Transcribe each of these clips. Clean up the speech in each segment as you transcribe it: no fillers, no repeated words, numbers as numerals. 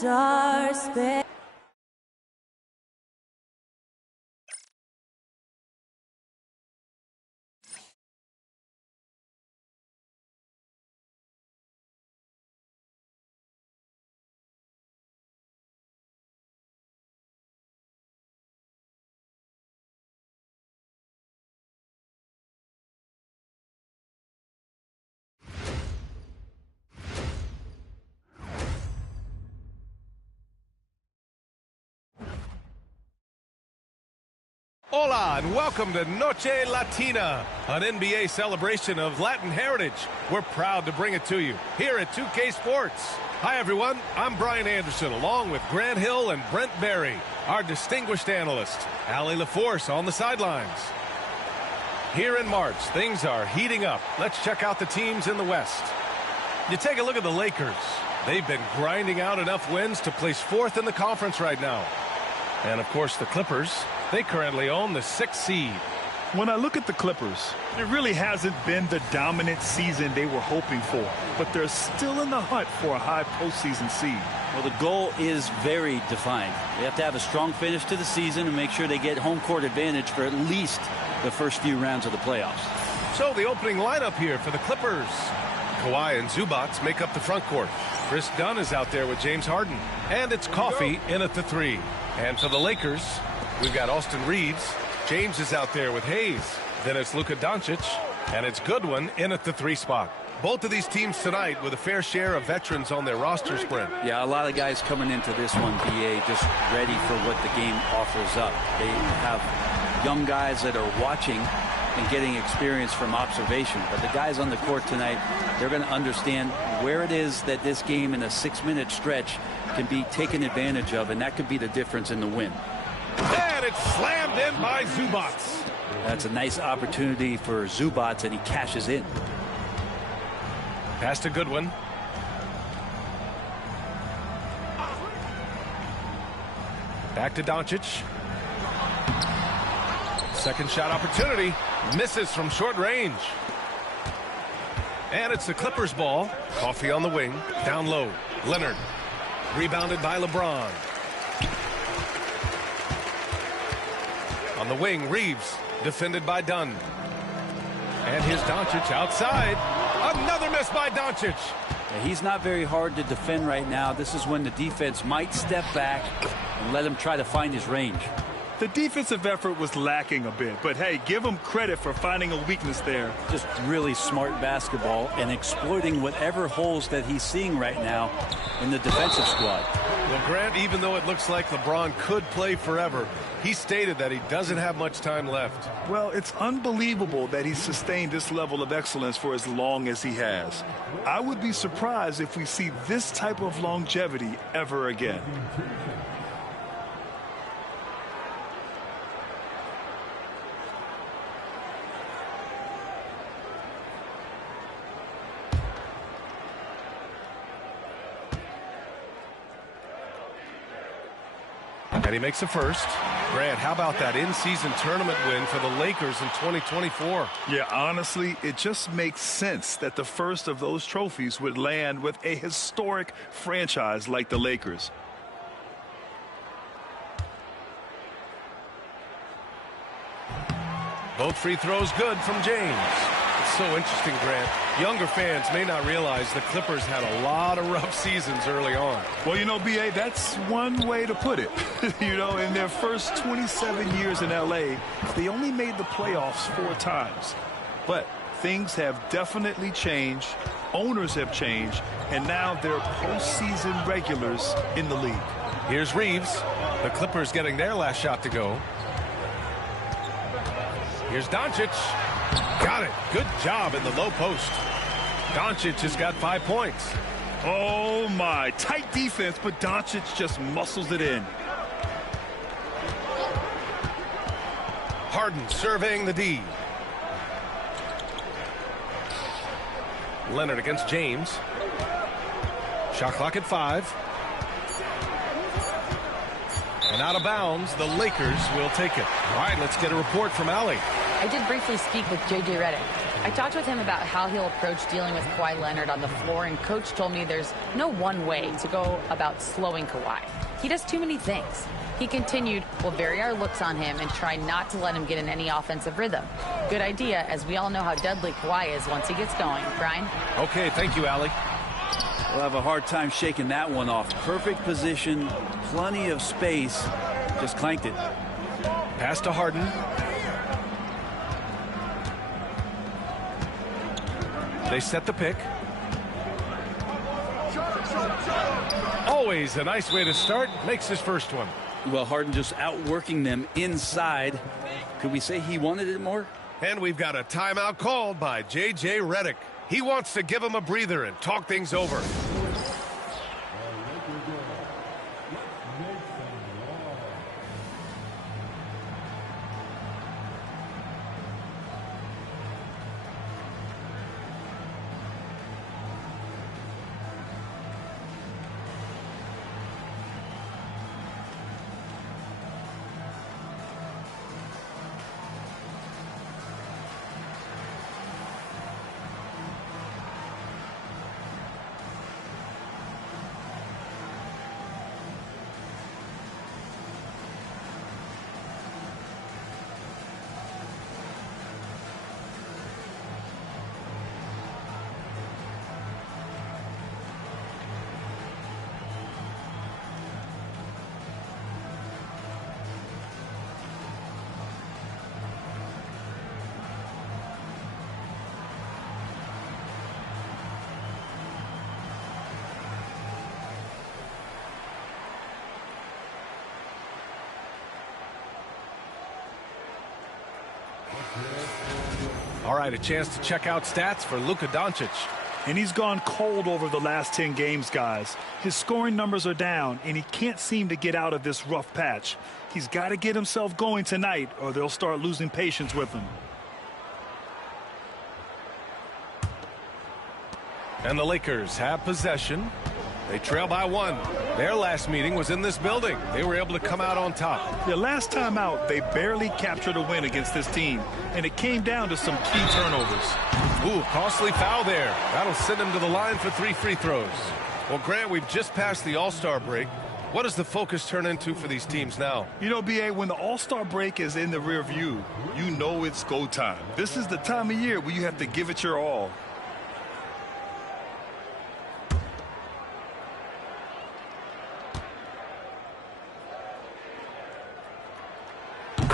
star space. Hola and welcome to Noche Latina, an NBA celebration of Latin heritage. We're proud to bring it to you here at 2K Sports. Hi everyone, I'm Brian Anderson along with Grant Hill and Brent Barry, our distinguished analyst, Allie LaForce on the sidelines. Here in March, things are heating up. Let's check out the teams in the West. You take a look at the Lakers. They've been grinding out enough wins to place fourth in the conference right now. And, of course, the Clippers, they currently own the 6th seed. When I look at the Clippers, it really hasn't been the dominant season they were hoping for, but they're still in the hunt for a high postseason seed. Well, the goal is very defined. They have to have a strong finish to the season and make sure they get home court advantage for at least the first few rounds of the playoffs. So the opening lineup here for the Clippers. Kawhi and Zubac make up the front court. Chris Dunn is out there with James Harden. And it's Coffey in at the 3. And for the Lakers, we've got Austin Reeves. James is out there with Hayes. Then it's Luka Doncic. And it's Goodwin in at the 3 spot. Both of these teams tonight with a fair share of veterans on their rosters, Brent. Yeah, a lot of guys coming into this one, BA, just ready for what the game offers up. They have young guys that are watching and getting experience from observation. But the guys on the court tonight, they're going to understand where it is that this game in a 6-minute stretch can be taken advantage of, and that could be the difference in the win. And it's slammed in by Zubac. That's a nice opportunity for Zubac, and he cashes in. Pass to Goodwin. Back to Doncic. Second shot opportunity. Misses from short range. And it's the Clippers ball. Coffey on the wing. Down low. Leonard. Rebounded by LeBron. On the wing, Reeves. Defended by Dunn. And here's Doncic outside. Another miss by Doncic. Yeah, he's not very hard to defend right now. This is when the defense might step back and let him try to find his range. The defensive effort was lacking a bit, but hey, give him credit for finding a weakness there. Just really smart basketball and exploiting whatever holes that he's seeing right now in the defensive squad. Well, Grant, even though it looks like LeBron could play forever, he stated that he doesn't have much time left. Well, it's unbelievable that he's sustained this level of excellence for as long as he has. I would be surprised if we see this type of longevity ever again. And he makes the first. Grant, how about that in-season tournament win for the Lakers in 2024? Yeah, honestly, it just makes sense that the first of those trophies would land with a historic franchise like the Lakers. Both free throws good from James. It's so interesting, Grant. Younger fans may not realize the Clippers had a lot of rough seasons early on. Well, you know, B.A., that's one way to put it. You know, in their first 27 years in L.A., they only made the playoffs 4 times. But things have definitely changed. Owners have changed. And now they're postseason regulars in the league. Here's Reeves. The Clippers getting their last shot to go. Here's Doncic. Got it. Good job in the low post. Doncic has got 5 points. Oh, my. Tight defense, but Doncic just muscles it in. Harden surveying the D. Leonard against James. Shot clock at 5. And out of bounds, the Lakers will take it. All right, let's get a report from Allie. I did briefly speak with J.J. Redick. I talked with him about how he'll approach dealing with Kawhi Leonard on the floor, and Coach told me there's no one way to go about slowing Kawhi. He does too many things. He continued, we'll vary our looks on him and try not to let him get in any offensive rhythm. Good idea, as we all know how deadly Kawhi is once he gets going. Brian? Okay, thank you, Allie. We'll have a hard time shaking that one off. Perfect position, plenty of space. Just clanked it. Pass to Harden. They set the pick. Always a nice way to start. Makes his first one. Well, Harden just outworking them inside. Could we say he wanted it more? And we've got a timeout called by J.J. Redick. He wants to give him a breather and talk things over. All right, a chance to check out stats for Luka Doncic. And he's gone cold over the last 10 games, guys. His scoring numbers are down, and he can't seem to get out of this rough patch. He's got to get himself going tonight, or they'll start losing patience with him. And the Lakers have possession. They trail by 1. Their last meeting was in this building. They were able to come out on top. The last time out, they barely captured a win against this team, and it came down to some key turnovers. Ooh, costly foul there. That'll send him to the line for 3 free throws. Well, Grant, we've just passed the All-Star break. What does the focus turn into for these teams now? You know, B.A., when the All-Star break is in the rear view, you know it's go time. This is the time of year where you have to give it your all.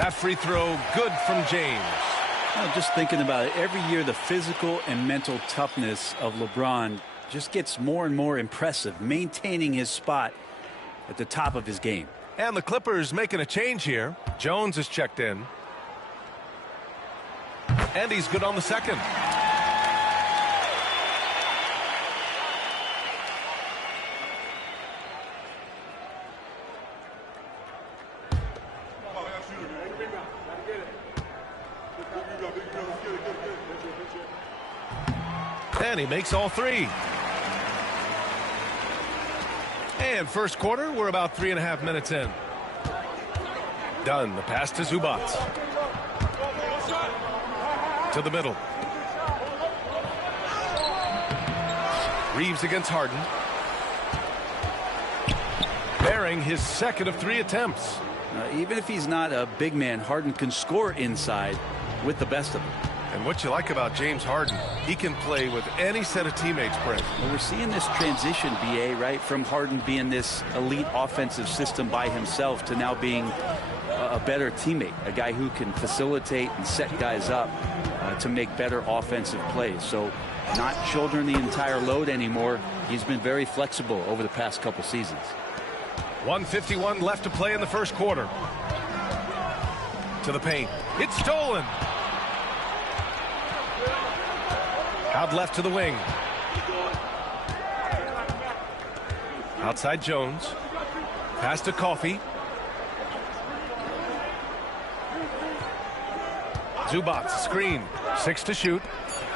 That free throw, good from James. Well, just thinking about it, every year the physical and mental toughness of LeBron just gets more and more impressive, maintaining his spot at the top of his game. And the Clippers making a change here. Jones is checked in. And he's good on the second. And he makes all 3. And first quarter, we're about 3.5 minutes in. Done. The pass to Zubac. To the middle. Reeves against Harden. Bearing his second of 3 attempts. Even if he's not a big man, Harden can score inside with the best of them. And what you like about James Harden, he can play with any set of teammates, Brent. Well, we're seeing this transition, B.A., right, from Harden being this elite offensive system by himself to now being a better teammate, a guy who can facilitate and set guys up to make better offensive plays. So not shouldering the entire load anymore. He's been very flexible over the past couple seasons. 1:51 left to play in the first quarter. To the paint. It's stolen. Out left to the wing. Outside Jones. Pass to Coffey. Zubac, screen. 6 to shoot.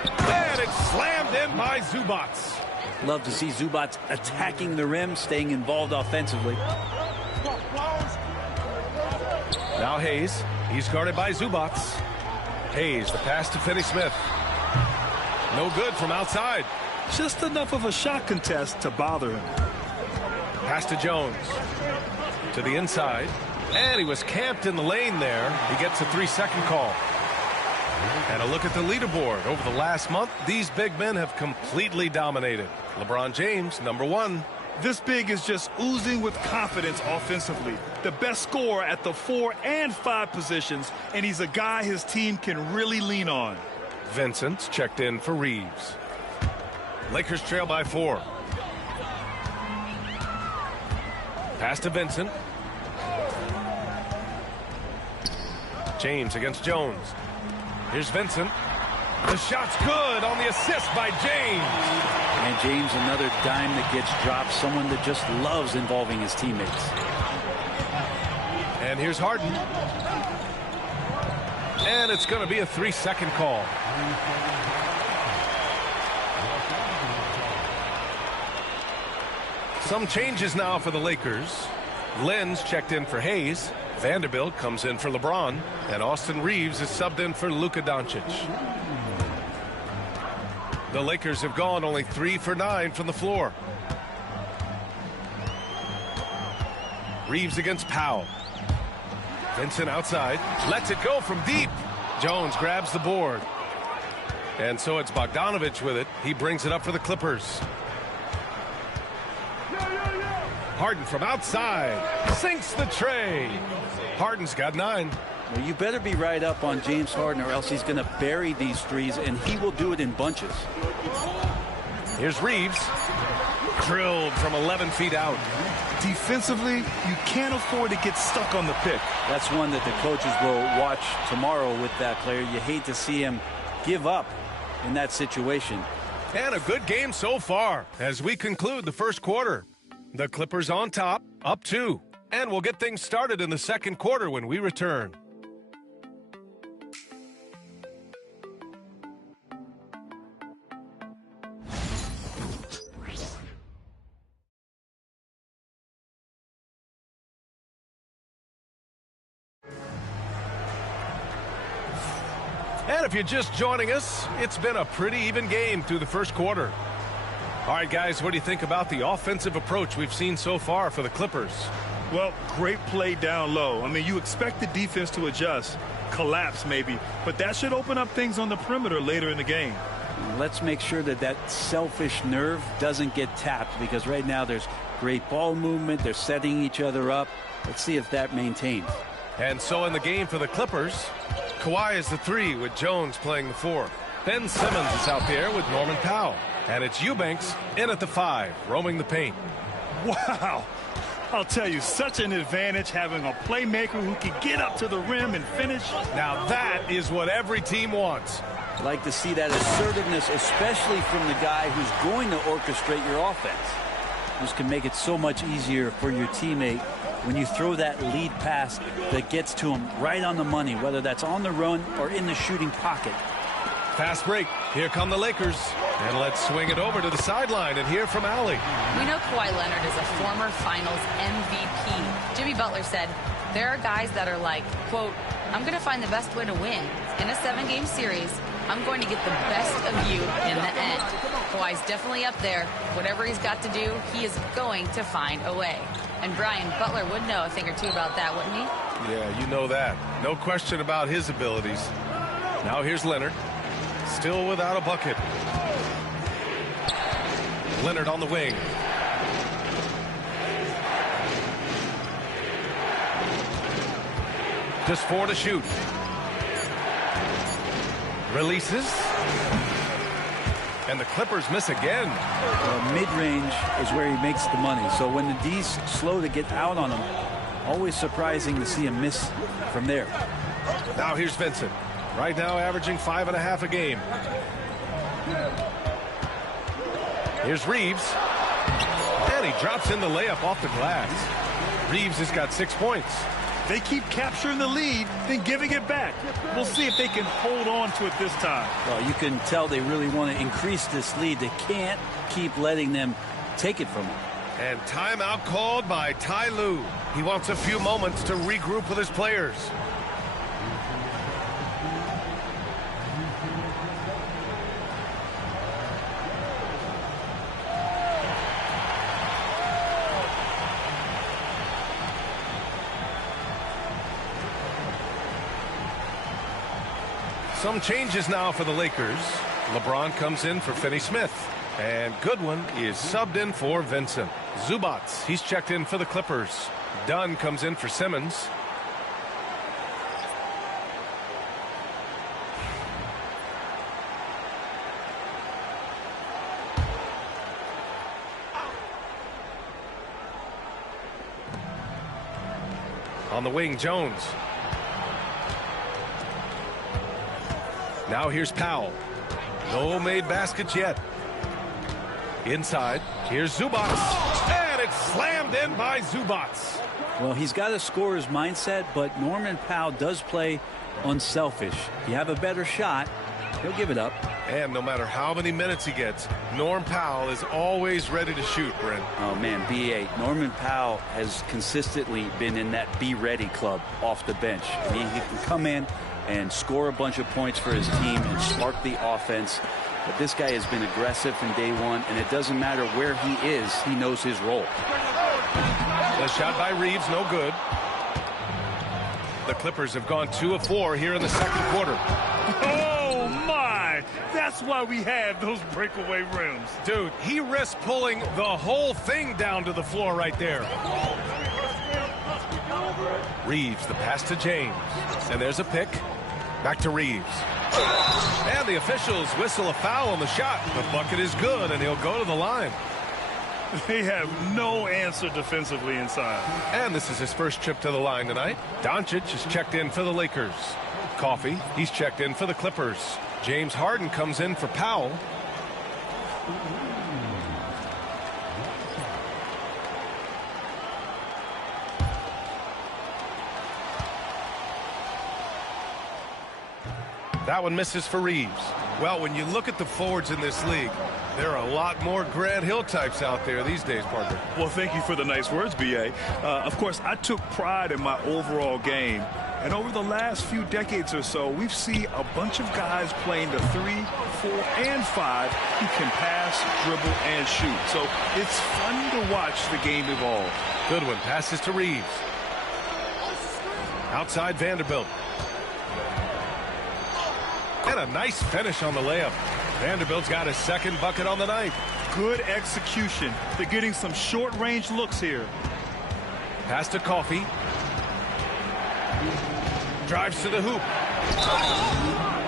And it's slammed in by Zubac. Love to see Zubac attacking the rim, staying involved offensively. Now Hayes. He's guarded by Zubac. Hayes, the pass to Finney-Smith. No good from outside. Just enough of a shot contest to bother him. Pass to Jones. To the inside. And he was camped in the lane there. He gets a 3-second call. And a look at the leaderboard. Over the last month, these big men have completely dominated. LeBron James, #1. This big is just oozing with confidence offensively. The best scorer at the 4 and 5 positions, and he's a guy his team can really lean on. Vincent's checked in for Reeves. Lakers trail by 4. Pass to Vincent. James against Jones. Here's Vincent. The shot's good on the assist by James. And James, another dime that gets dropped. Someone that just loves involving his teammates. And here's Harden. And it's going to be a 3-second call. Some changes now for the Lakers. Len's checked in for Hayes. Vanderbilt comes in for LeBron. And Austin Reeves is subbed in for Luka Doncic. The Lakers have gone only 3 for 9 from the floor. Reeves against Powell. Vincent outside. Lets it go from deep. Jones grabs the board. And so it's Bogdanovich with it. He brings it up for the Clippers. Harden from outside. Sinks the tray. Harden's got 9. Well, you better be right up on James Harden or else he's going to bury these threes, and he will do it in bunches. Here's Reeves. Drilled from 11 feet out. Defensively, you can't afford to get stuck on the pick. That's one that the coaches will watch tomorrow with that player. You hate to see him give up in that situation. And a good game so far as we conclude the first quarter. The Clippers on top, up 2. And we'll get things started in the second quarter when we return. And if you're just joining us, it's been a pretty even game through the first quarter. All right, guys, what do you think about the offensive approach we've seen so far for the Clippers? Well, great play down low. I mean, you expect the defense to adjust, collapse maybe, but that should open up things on the perimeter later in the game. Let's make sure that that selfish nerve doesn't get tapped, because right now there's great ball movement. They're setting each other up. Let's see if that maintains. And so in the game for the Clippers, Kawhi is the 3 with Jones playing the 4. Ben Simmons is out there with Norman Powell. And it's Eubanks in at the 5, roaming the paint. Wow. I'll tell you, such an advantage having a playmaker who can get up to the rim and finish. Now that is what every team wants. I'd like to see that assertiveness, especially from the guy who's going to orchestrate your offense. This can make it so much easier for your teammate when you throw that lead pass that gets to him right on the money, whether that's on the run or in the shooting pocket. Fast break. Here come the Lakers. And let's swing it over to the sideline and hear from Allie. We know Kawhi Leonard is a former Finals MVP. Jimmy Butler said, there are guys that are like, quote, I'm going to find the best way to win. In a 7-game series, I'm going to get the best of you in the end. Kawhi's definitely up there. Whatever he's got to do, he is going to find a way. And Brian, Butler would know a thing or two about that, wouldn't he? Yeah, you know that. No question about his abilities. Now here's Leonard. Still without a bucket. Leonard on the wing. Just 4 to shoot. Releases. And the Clippers miss again. Mid-range is where he makes the money. So when the D's slow to get out on him, always surprising to see him miss from there. Now here's Vincent. Right now averaging 5.5 a game. Here's Reeves. And he drops in the layup off the glass. Reeves has got 6 points. They keep capturing the lead, then giving it back. We'll see if they can hold on to it this time. Well, you can tell they really want to increase this lead. They can't keep letting them take it from them. And timeout called by Ty Lue. He wants a few moments to regroup with his players. Some changes now for the Lakers. LeBron comes in for Finney Smith. And Goodwin is subbed in for Vincent. Zubac, he's checked in for the Clippers. Dunn comes in for Simmons. On the wing, Jones. Now here's Powell. No made baskets yet. Inside, here's Zubac. And it's slammed in by Zubac. Well, he's got a scorer's mindset, but Norman Powell does play unselfish. If you have a better shot, he'll give it up. And no matter how many minutes he gets, Norm Powell is always ready to shoot, Brent. Oh, man, B.A. Norman Powell has consistently been in that be-ready club off the bench. And he can come in and score a bunch of points for his team and spark the offense. But this guy has been aggressive from day one, and it doesn't matter where he is, he knows his role. The shot by Reeves, no good. The Clippers have gone 2 of 4 here in the second quarter. Oh, my! That's why we have those breakaway rims. Dude, he risked pulling the whole thing down to the floor right there. Reeves, the pass to James. And there's a pick. Back to Reeves. And the officials whistle a foul on the shot. The bucket is good, and he'll go to the line. They have no answer defensively inside. And this is his first trip to the line tonight. Doncic is checked in for the Lakers. Coffey, he's checked in for the Clippers. James Harden comes in for Powell. That one misses for Reeves. Well, when you look at the forwards in this league, there are a lot more Grant Hill types out there these days, partner. Well, thank you for the nice words, B.A. Of course, I took pride in my overall game. And over the last few decades or so, we've seen a bunch of guys playing the 3, 4, and 5 who can pass, dribble, and shoot. So it's fun to watch the game evolve. Goodwin passes to Reeves. Outside Vanderbilt. And a nice finish on the layup. Vanderbilt's got his second bucket on the night. Good execution. They're getting some short-range looks here. Pass to Coffey. Drives to the hoop.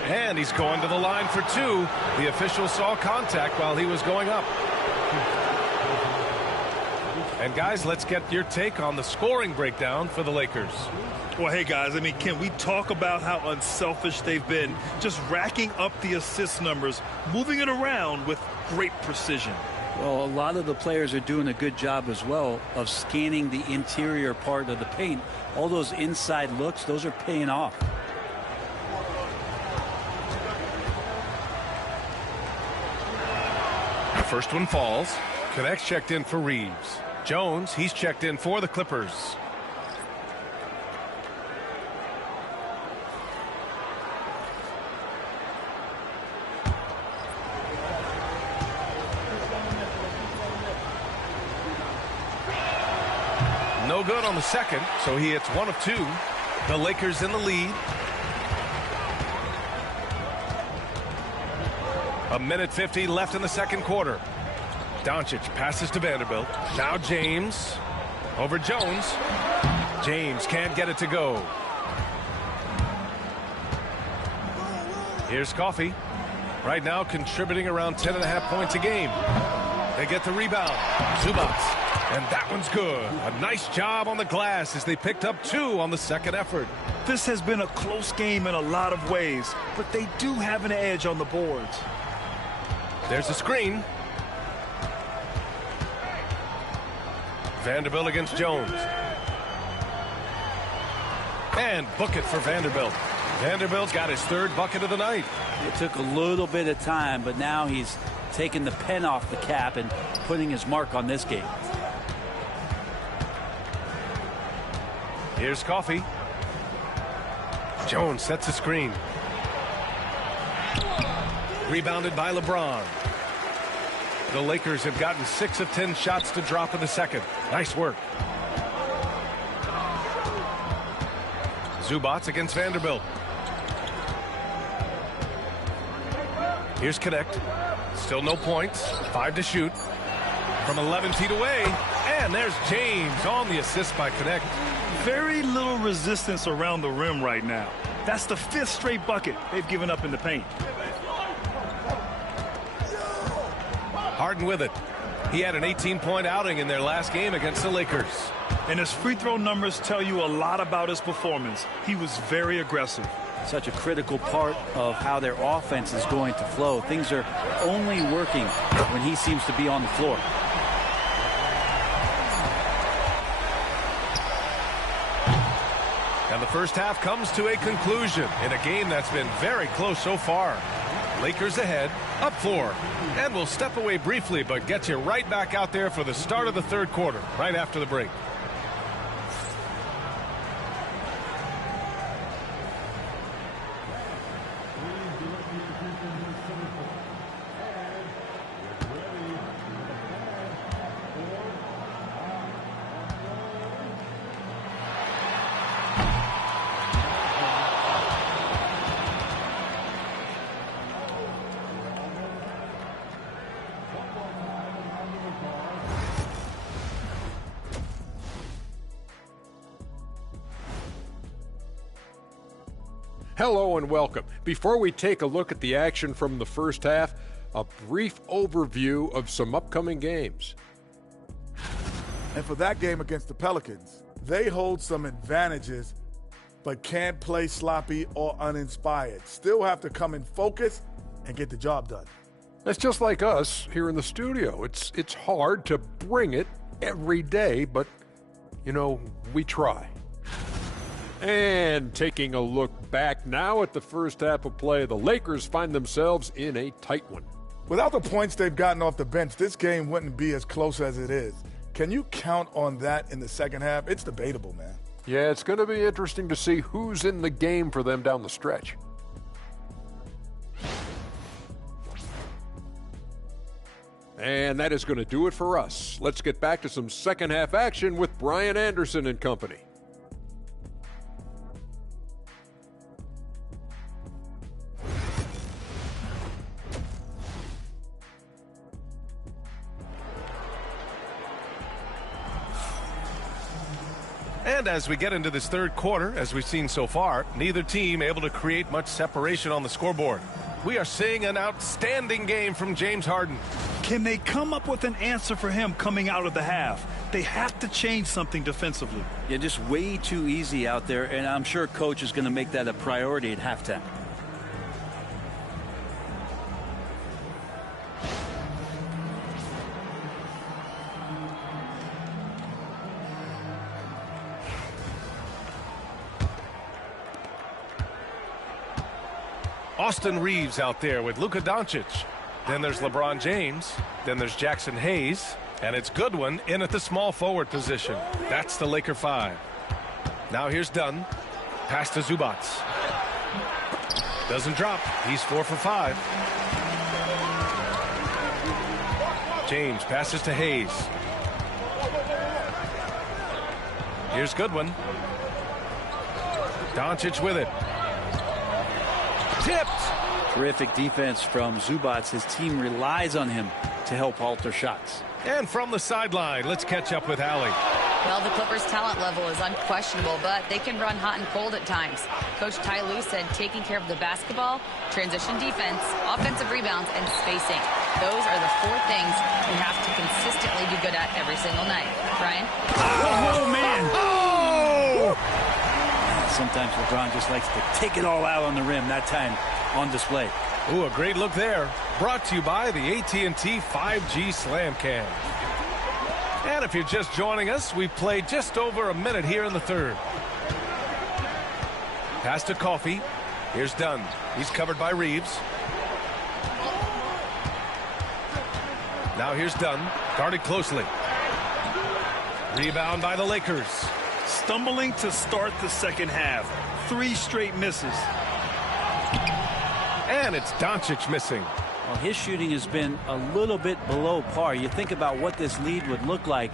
And he's going to the line for 2. The official saw contact while he was going up. And guys, let's get your take on the scoring breakdown for the Lakers. Well, hey, guys, I mean, can we talk about how unselfish they've been? Just racking up the assist numbers, moving it around with great precision. Well, a lot of the players are doing a good job as well of scanning the interior part of the paint. All those inside looks, those are paying off. The first one falls. Connects checked in for Reeves. Jones, he's checked in for the Clippers. No good on the second, so he hits 1 of 2. The Lakers in the lead. A minute 50 left in the second quarter. Doncic passes to Vanderbilt. Now James over Jones. James can't get it to go. Here's Coffey. Right now contributing around 10.5 points a game. They get the rebound. Zubac. And that one's good. A nice job on the glass as they picked up 2 on the second effort. This has been a close game in a lot of ways, but they do have an edge on the boards. There's a screen. Vanderbilt against Jones. And book it for Vanderbilt. Vanderbilt's got his 3rd bucket of the night. It took a little bit of time, but now he's taking the pen off the cap and putting his mark on this game. Here's Coffey. Jones sets a screen. Rebounded by LeBron. The Lakers have gotten 6 of 10 shots to drop in the second. Nice work. Zubac against Vanderbilt. Here's Connect. Still no points. 5 to shoot. From 11 feet away. And there's James on the assist by Connect. Very little resistance around the rim right now. That's the 5th straight bucket they've given up in the paint. Harden with it. He had an 18-point outing in their last game against the Lakers. And his free throw numbers tell you a lot about his performance. He was very aggressive. Such a critical part of how their offense is going to flow. Things are only working when he seems to be on the floor. And the first half comes to a conclusion in a game that's been very close so far. Lakers ahead, up 4. And we'll step away briefly, but get you right back out there for the start of the third quarter, right after the break. Hello and welcome. Before we take a look at the action from the first half, a brief overview of some upcoming games. And for that game against the Pelicans, they hold some advantages, but can't play sloppy or uninspired. Still have to come in focused and get the job done. That's just like us here in the studio. It's hard to bring it every day, but, you know, we try. And taking a look back now at the first half of play, the Lakers find themselves in a tight one. Without the points they've gotten off the bench, this game wouldn't be as close as it is. Can you count on that in the second half? It's debatable, man. Yeah, it's going to be interesting to see who's in the game for them down the stretch. And that is going to do it for us. Let's get back to some second half action with Brian Anderson and company. And as we get into this third quarter, as we've seen so far, neither team able to create much separation on the scoreboard. We are seeing an outstanding game from James Harden. Can they come up with an answer for him coming out of the half? They have to change something defensively. Yeah, just way too easy out there, and I'm sure coach is going to make that a priority at halftime. Austin Reeves out there with Luka Doncic. Then there's LeBron James. Then there's Jackson Hayes. And it's Goodwin in at the small forward position. That's the Laker 5. Now here's Dunn. Pass to Zubac. Doesn't drop. He's 4 for 5. James passes to Hayes. Here's Goodwin. Doncic with it. Tipped. Terrific defense from Zubac. His team relies on him to help alter shots. And from the sideline, let's catch up with Allie. Well, the Clippers' talent level is unquestionable, but they can run hot and cold at times. Coach Ty Lue said taking care of the basketball, transition defense, offensive rebounds, and spacing. Those are the 4 things you have to consistently be good at every single night. Brian? Oh, man. Oh! Sometimes LeBron just likes to take it all out on the rim. That time on display. Ooh, a great look there. Brought to you by the AT&T 5G Slam Cam. And if you're just joining us, we've played just over a minute here in the third. Pass to Coffey. Here's Dunn. He's covered by Reeves. Now here's Dunn, guarded closely. Rebound by the Lakers. Stumbling to start the second half. 3 straight misses. And it's Doncic missing. Well, his shooting has been a little bit below par. You think about what this lead would look like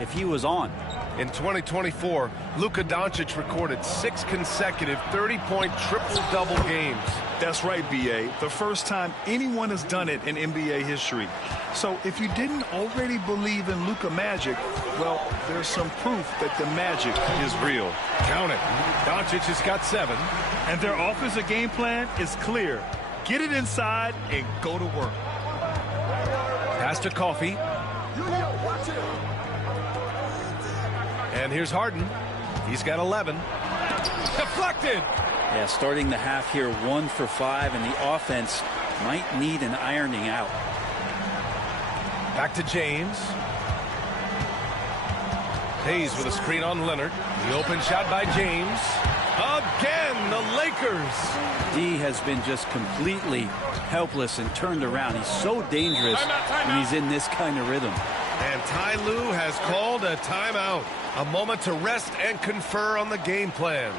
if he was on. In 2024, Luka Doncic recorded 6 consecutive 30-point triple-double games. That's right, B.A. The first time anyone has done it in NBA history. So if you didn't already believe in Luka magic, well, there's some proof that the magic is real. Count it. Doncic has got 7. And their offensive game plan is clear. Get it inside and go to work. Pass to Coffey. And here's Harden. He's got 11. Deflected. Yeah, starting the half here 1 for 5, and the offense might need an ironing out. Back to James. Hayes with a screen on Leonard. The open shot by James. Again, the Lakers. D has been just completely helpless and turned around. He's so dangerous when he's in this kind of rhythm. And Ty Lue has called a timeout. A moment to rest and confer on the game plan.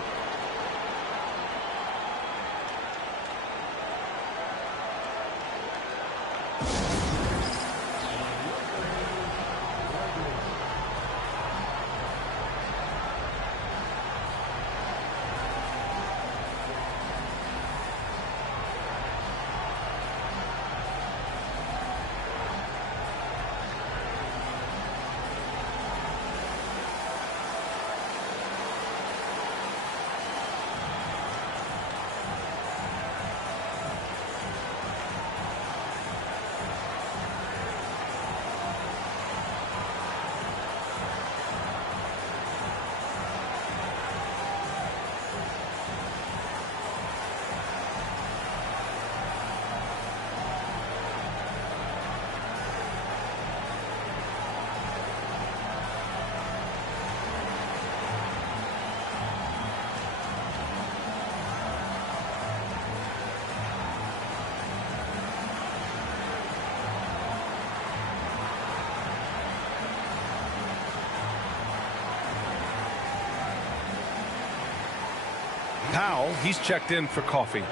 Powell, he's checked in for coffee.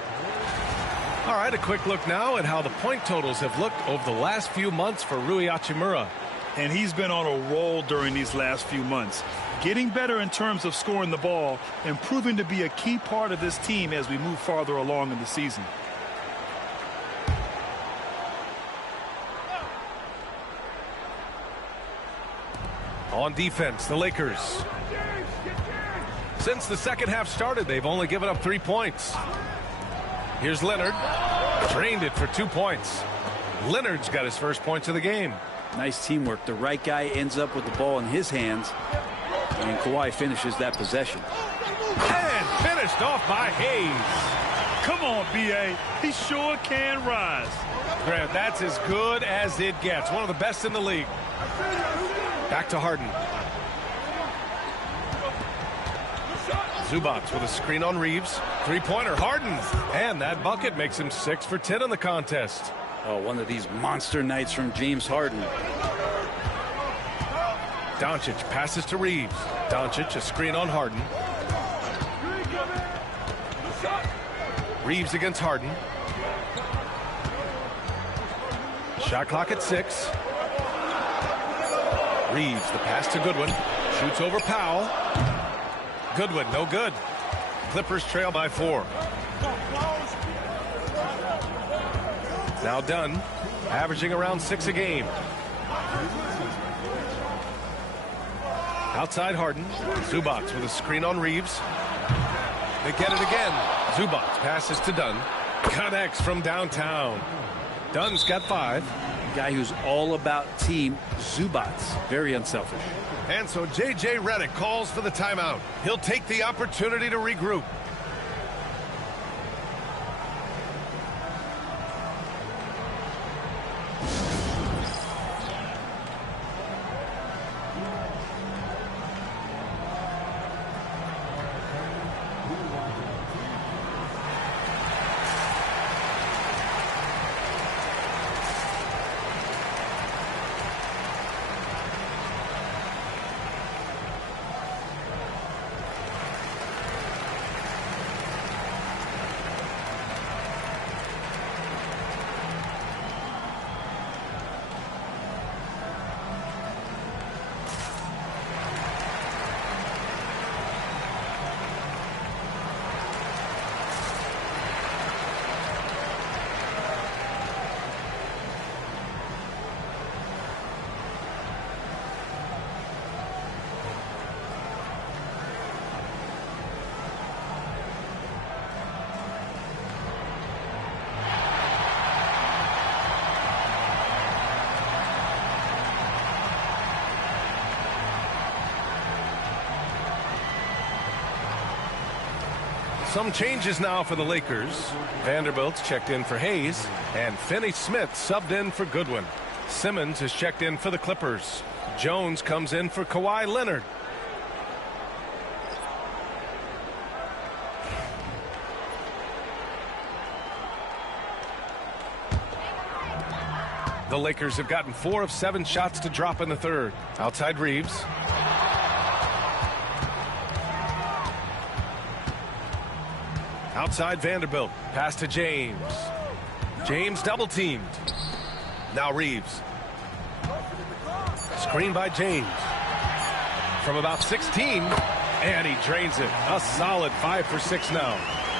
All right, a quick look now at how the point totals have looked over the last few months for Rui Hachimura. And he's been on a roll during these last few months, getting better in terms of scoring the ball and proving to be a key part of this team as we move farther along in the season. On defense, the Lakers. Since the second half started, they've only given up 3 points. Here's Leonard. Drained it for 2 points. Leonard's got his first points of the game. Nice teamwork. The right guy ends up with the ball in his hands, and Kawhi finishes that possession. And finished off by Hayes. Come on, B.A. He sure can rise. Grant, that's as good as it gets. One of the best in the league. Back to Harden. Zubac with a screen on Reeves. Three-pointer, Harden. And that bucket makes him 6 for 10 in the contest. Oh, one of these monster nights from James Harden. Doncic passes to Reeves. Doncic, a screen on Harden. Reeves against Harden. Shot clock at 6. Reeves, the pass to Goodwin. Shoots over Powell. Goodwin, no good. Clippers trail by 4. Now Dunn, averaging around 6 a game. Outside Harden. Zubac with a screen on Reeves. They get it again. Zubac passes to Dunn. Connects from downtown. Dunn's got 5. Guy who's all about team, Zubac. Very unselfish. And so J.J. Redick calls for the timeout. He'll take the opportunity to regroup. Some changes now for the Lakers. Vanderbilt's checked in for Hayes, and Finney-Smith subbed in for Goodwin. Simmons is checked in for the Clippers. Jones comes in for Kawhi Leonard. The Lakers have gotten 4 of 7 shots to drop in the third. Outside Reeves. Outside Vanderbilt. Pass to James. James double teamed. Now Reeves. Screen by James. From about 16. And he drains it. A solid 5 for 6 now.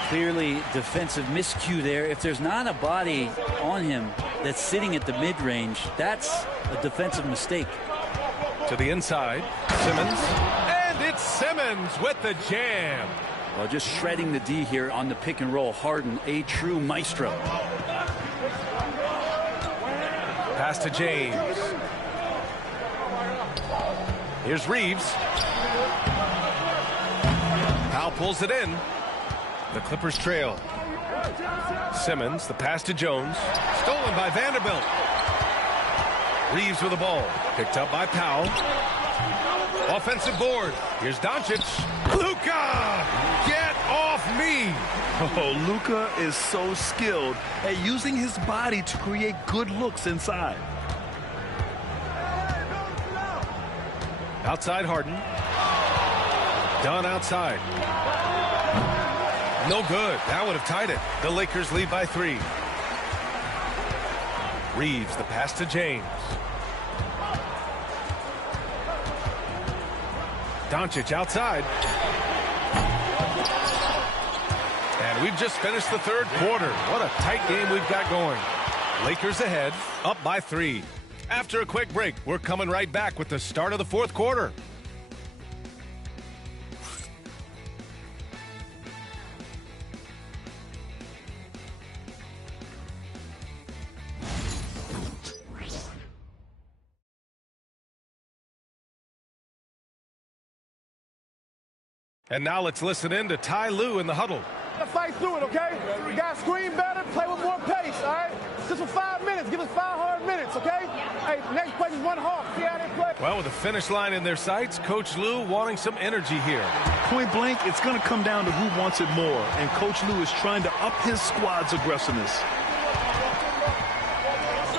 Clearly defensive miscue there. If there's not a body on him that's sitting at the mid-range, that's a defensive mistake. To the inside. Simmons. And it's Simmons with the jam. Well, just shredding the D here on the pick and roll. Harden, a true maestro. Pass to James. Here's Reeves. Powell pulls it in. The Clippers trail. Simmons, the pass to Jones. Stolen by Vanderbilt. Reeves with the ball. Picked up by Powell. Offensive board. Here's Doncic. Luka! Get off me! Oh, Luka is so skilled at using his body to create good looks inside. Outside Harden. Done outside. No good. That would have tied it. The Lakers lead by 3. Reeves, the pass to James. Doncic outside. And we've just finished the third quarter. What a tight game we've got going. Lakers ahead, up by 3. After a quick break, we're coming right back with the start of the fourth quarter. And now let's listen in to Ty Lue in the huddle. Fight through it, okay? You got to screen better, play with more pace, all right? Just for 5 minutes. Give us 5 hard minutes, okay? Hey, next play is run hard. See how they play? Well, with the finish line in their sights, Coach Lue wanting some energy here. Point blank, it's going to come down to who wants it more, and Coach Lue is trying to up his squad's aggressiveness.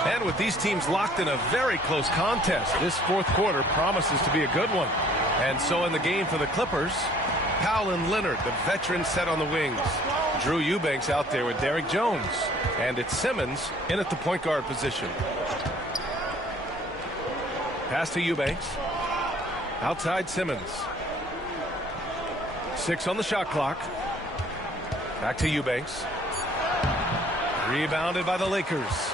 And with these teams locked in a very close contest, this fourth quarter promises to be a good one. And so in the game for the Clippers, Powell and Leonard, the veterans, set on the wings. Drew Eubanks out there with Derrick Jones. And it's Simmons in at the point guard position. Pass to Eubanks. Outside Simmons. 6 on the shot clock. Back to Eubanks. Rebounded by the Lakers.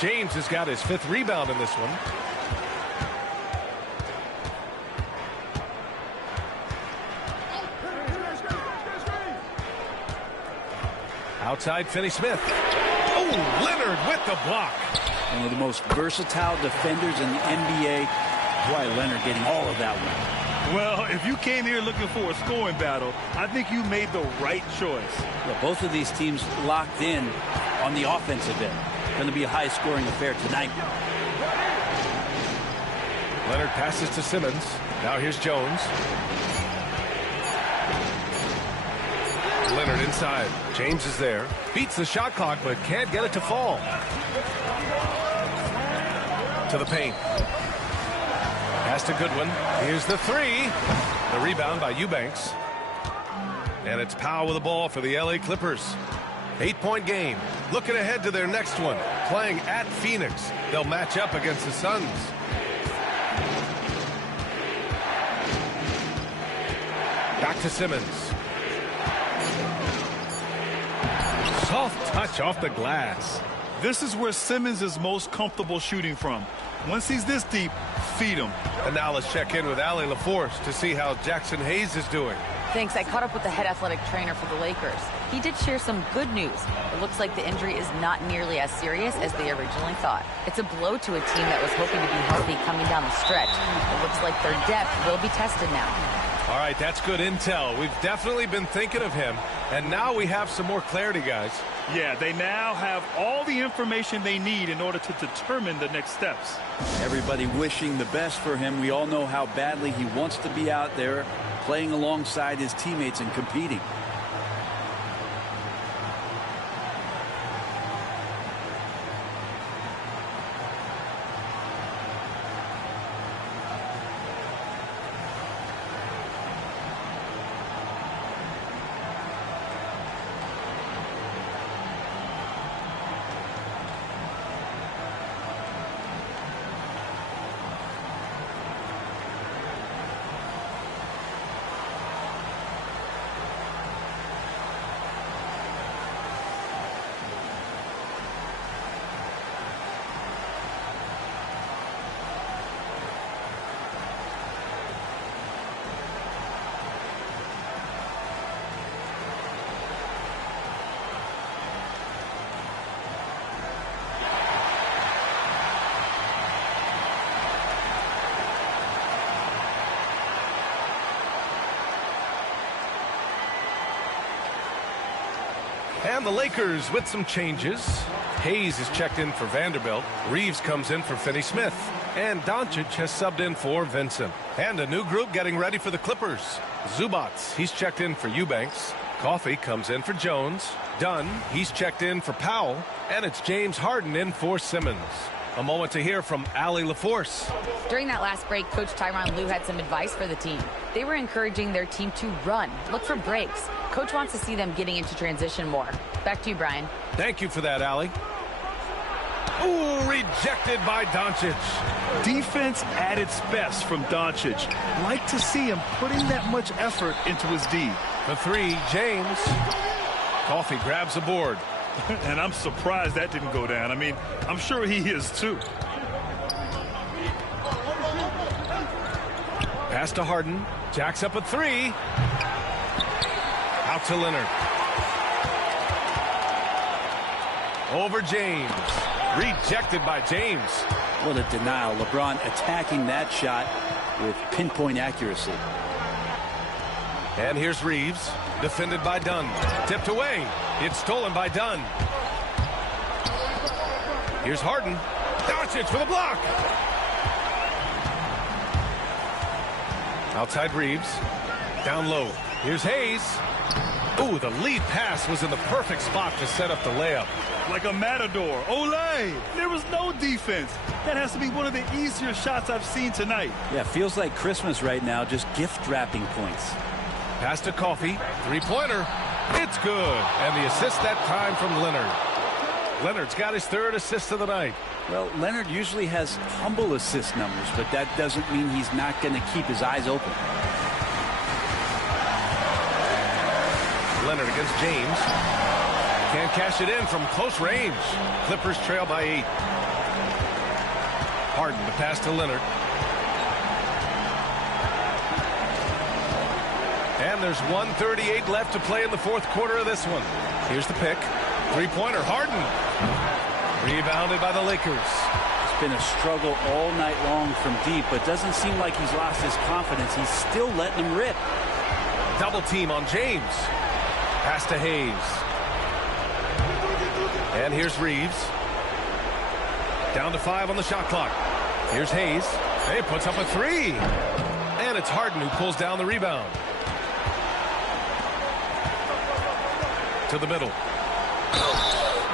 James has got his 5th rebound in this one. Outside Finney-Smith. Oh, Leonard with the block. One of the most versatile defenders in the NBA. Kawhi Leonard getting all of that one. Well, if you came here looking for a scoring battle, I think you made the right choice. Yeah, both of these teams locked in on the offensive end. Going to be a high-scoring affair tonight. Leonard passes to Simmons. Now here's Jones. Leonard inside. James is there. Beats the shot clock, but can't get it to fall. To the paint. Pass to Goodwin. Here's the 3. The rebound by Eubanks. And it's Powell with the ball for the LA Clippers. 8-point game. Looking ahead to their next one. Playing at Phoenix. They'll match up against the Suns. Back to Simmons. Soft touch off the glass. This is where Simmons is most comfortable shooting from. Once he's this deep, feed him. And now let's check in with Allie LaForce to see how Jackson Hayes is doing. Thanks. I caught up with the head athletic trainer for the Lakers. He did share some good news. It looks like the injury is not nearly as serious as they originally thought. It's a blow to a team that was hoping to be healthy coming down the stretch. It looks like their depth will be tested now. All right, that's good intel. We've definitely been thinking of him, and now we have some more clarity, guys. Yeah, they now have all the information they need in order to determine the next steps. Everybody wishing the best for him. We all know how badly he wants to be out there playing alongside his teammates and competing. And the Lakers with some changes. Hayes is checked in for Vanderbilt. Reeves comes in for Finney-Smith. And Doncic has subbed in for Vincent. And a new group getting ready for the Clippers. Zubats, he's checked in for Eubanks. Coffey comes in for Jones. Dunn, he's checked in for Powell. And it's James Harden in for Simmons. A moment to hear from Allie LaForce. During that last break, Coach Tyronn Lue had some advice for the team. They were encouraging their team to run, look for breaks. Coach wants to see them getting into transition more. Back to you, Brian. Thank you for that, Allie. Ooh, rejected by Doncic. Defense at its best from Doncic. Like to see him putting that much effort into his D. For three, James. Coffey grabs the board. And I'm surprised that didn't go down. I mean, I'm sure he is too. Pass to Harden. Jacks up a three. Out to Leonard. Over James. Rejected by James. What a denial. LeBron attacking that shot with pinpoint accuracy. And here's Reeves. Defended by Dunn. Tipped away. It's stolen by Dunn. Here's Harden. Doncic with a block. Outside Reeves. Down low. Here's Hayes. Ooh, the lead pass was in the perfect spot to set up the layup. Like a matador. Olay! There was no defense. That has to be one of the easier shots I've seen tonight. Yeah, feels like Christmas right now, just gift wrapping points. Pass to Coffey. Three-pointer. It's good. And the assist that time from Leonard. Leonard's got his third assist of the night. Well, Leonard usually has humble assist numbers, but that doesn't mean he's not going to keep his eyes open. Leonard against James. Can't cash it in from close range. Clippers trail by 8. Harden to pass to Leonard. And there's 1:38 left to play in the fourth quarter of this one. Here's the pick. Three-pointer, Harden. Rebounded by the Lakers. It's been a struggle all night long from deep, but doesn't seem like he's lost his confidence. He's still letting him rip. Double team on James. Pass to Hayes. And here's Reeves. Down to 5 on the shot clock. Here's Hayes. He puts up a three. And it's Harden who pulls down the rebound. To the middle.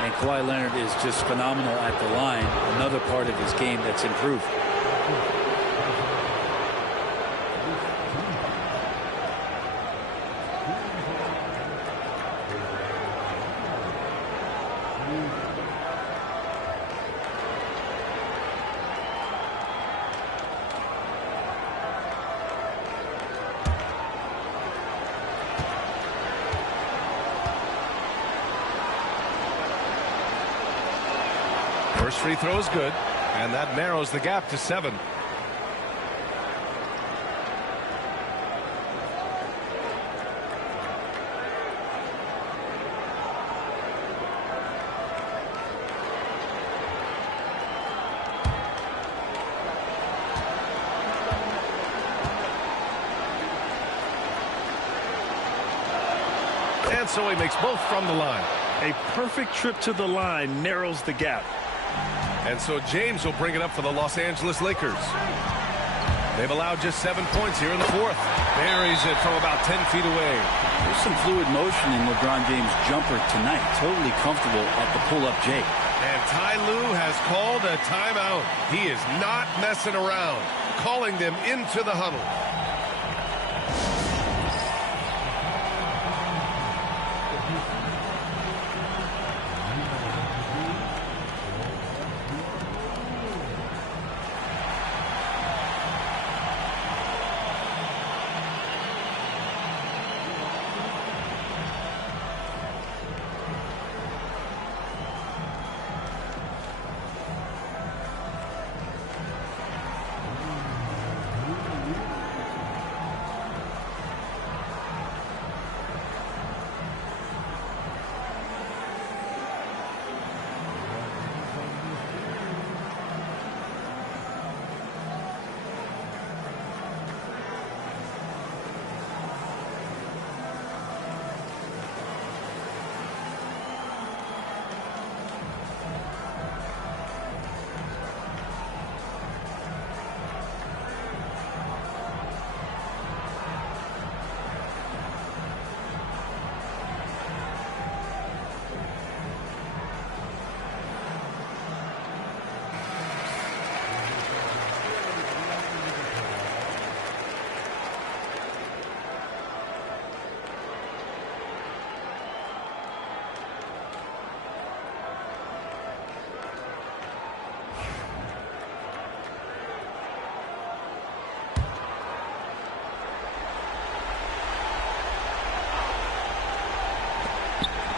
And Kawhi Leonard is just phenomenal at the line. Another part of his game that's improved. First free throw is good, and that narrows the gap to 7. And so he makes both from the line. A perfect trip to the line narrows the gap. And so James will bring it up for the Los Angeles Lakers. They've allowed just 7 points here in the fourth. Buries it from about 10 feet away. There's some fluid motion in LeBron James' jumper tonight. Totally comfortable at the pull-up Jake. And Ty Lue has called a timeout. He is not messing around, calling them into the huddle.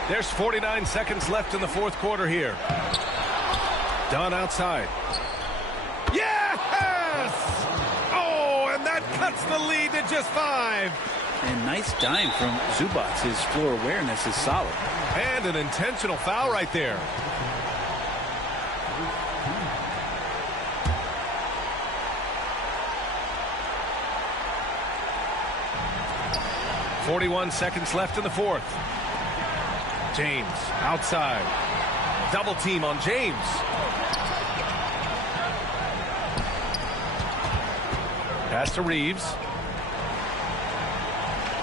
There's 49 seconds left in the fourth quarter here. Dunn outside. Yes! Oh, and that cuts the lead to just 5. And nice dime from Zubac. His floor awareness is solid. And an intentional foul right there. .41 seconds left in the fourth. James outside. Double team on James. Pass to Reeves.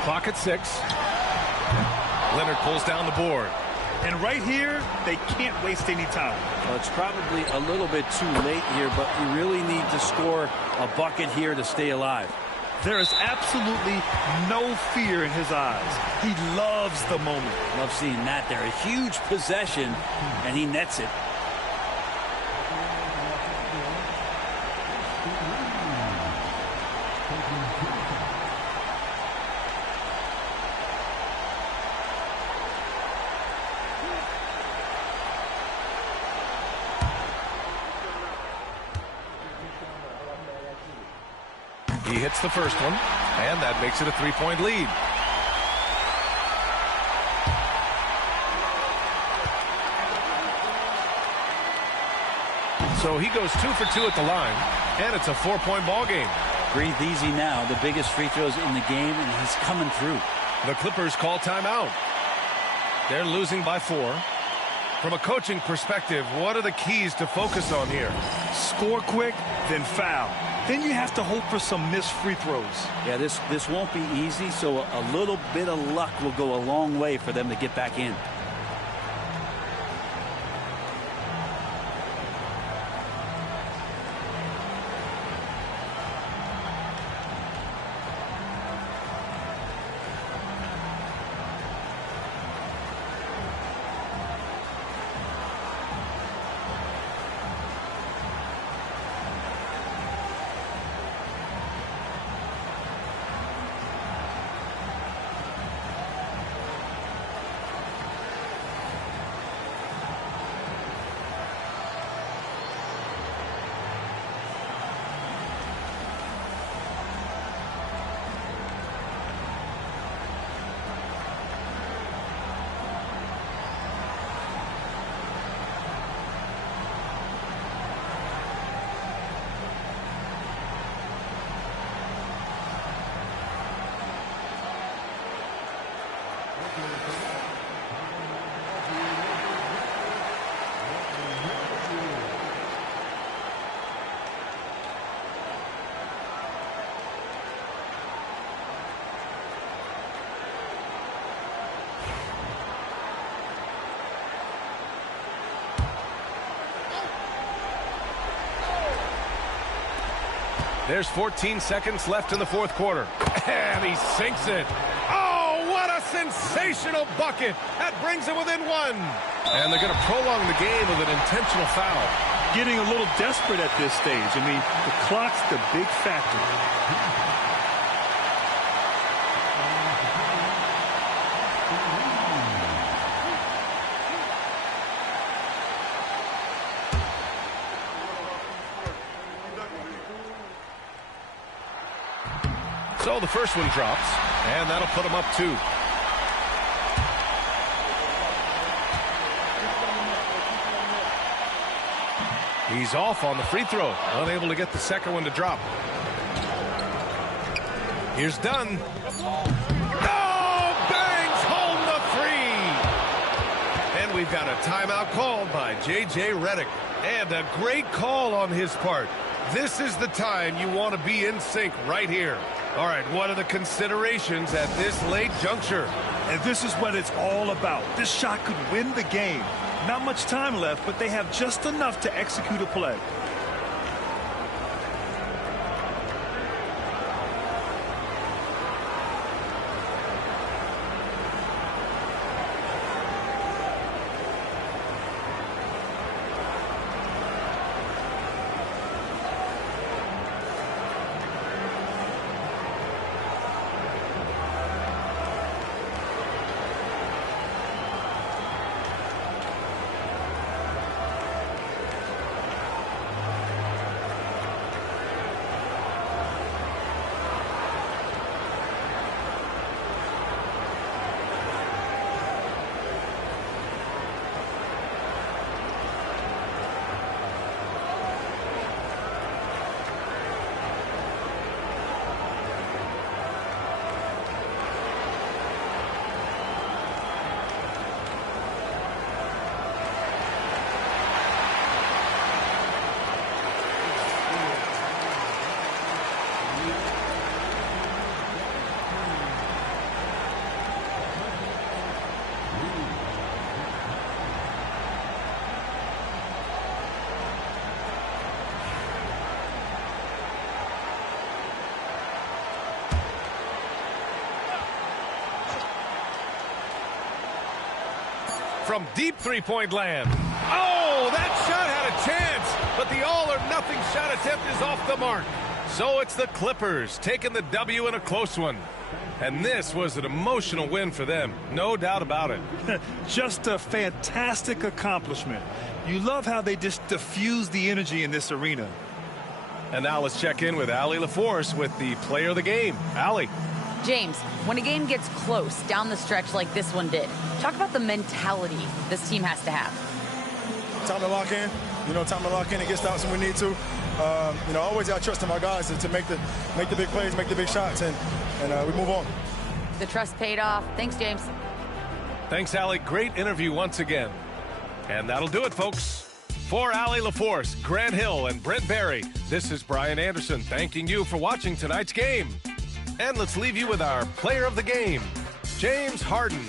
Clock at 6. Leonard pulls down the board. And right here, they can't waste any time. Well, it's probably a little bit too late here, but you really need to score a bucket here to stay alive. There is absolutely no fear in his eyes. He loves the moment. Love seeing that there. A huge possession, and he nets it. He hits the first one, and that makes it a 3-point lead. So he goes 2 for 2 at the line, and it's a 4-point ball game. Breathe easy now. The biggest free throws in the game, and he's coming through. The Clippers call timeout. They're losing by 4. From a coaching perspective, what are the keys to focus on here? Score quick, then foul. Then you have to hope for some missed free throws. Yeah, this won't be easy, so a little bit of luck will go a long way for them to get back in. There's 14 seconds left in the fourth quarter. And he sinks it. Oh, what a sensational bucket. That brings it within one. And they're going to prolong the game with an intentional foul. Getting a little desperate at this stage. I mean, the clock's the big factor. So the first one drops, and that'll put him up 2. He's off on the free throw, unable to get the second one to drop. Here's Dunn. Oh, bangs home the three. And we've got a timeout called by J.J. Redick. And a great call on his part. This is the time you want to be in sync right here. All right, what are the considerations at this late juncture? And this is what it's all about. This shot could win the game. Not much time left, but they have just enough to execute a play. From deep three-point land. Oh, that shot had a chance, but the all-or-nothing shot attempt is off the mark. So it's the Clippers taking the W in a close one. And this was an emotional win for them, no doubt about it. Just a fantastic accomplishment. You love how they just diffuse the energy in this arena. And now let's check in with Allie LaForce with the player of the game. Allie. James, when a game gets close down the stretch like this one did, talk about the mentality this team has to have. Time to lock in. Time to lock in and get stops when we need to. Always got trust in my guys to make the big plays, make the big shots, and we move on. The trust paid off. Thanks, James. Thanks, Allie. Great interview once again. And that'll do it, folks. For Allie LaForce, Grant Hill, and Brent Barry, this is Brian Anderson thanking you for watching tonight's game. And let's leave you with our player of the game, James Harden.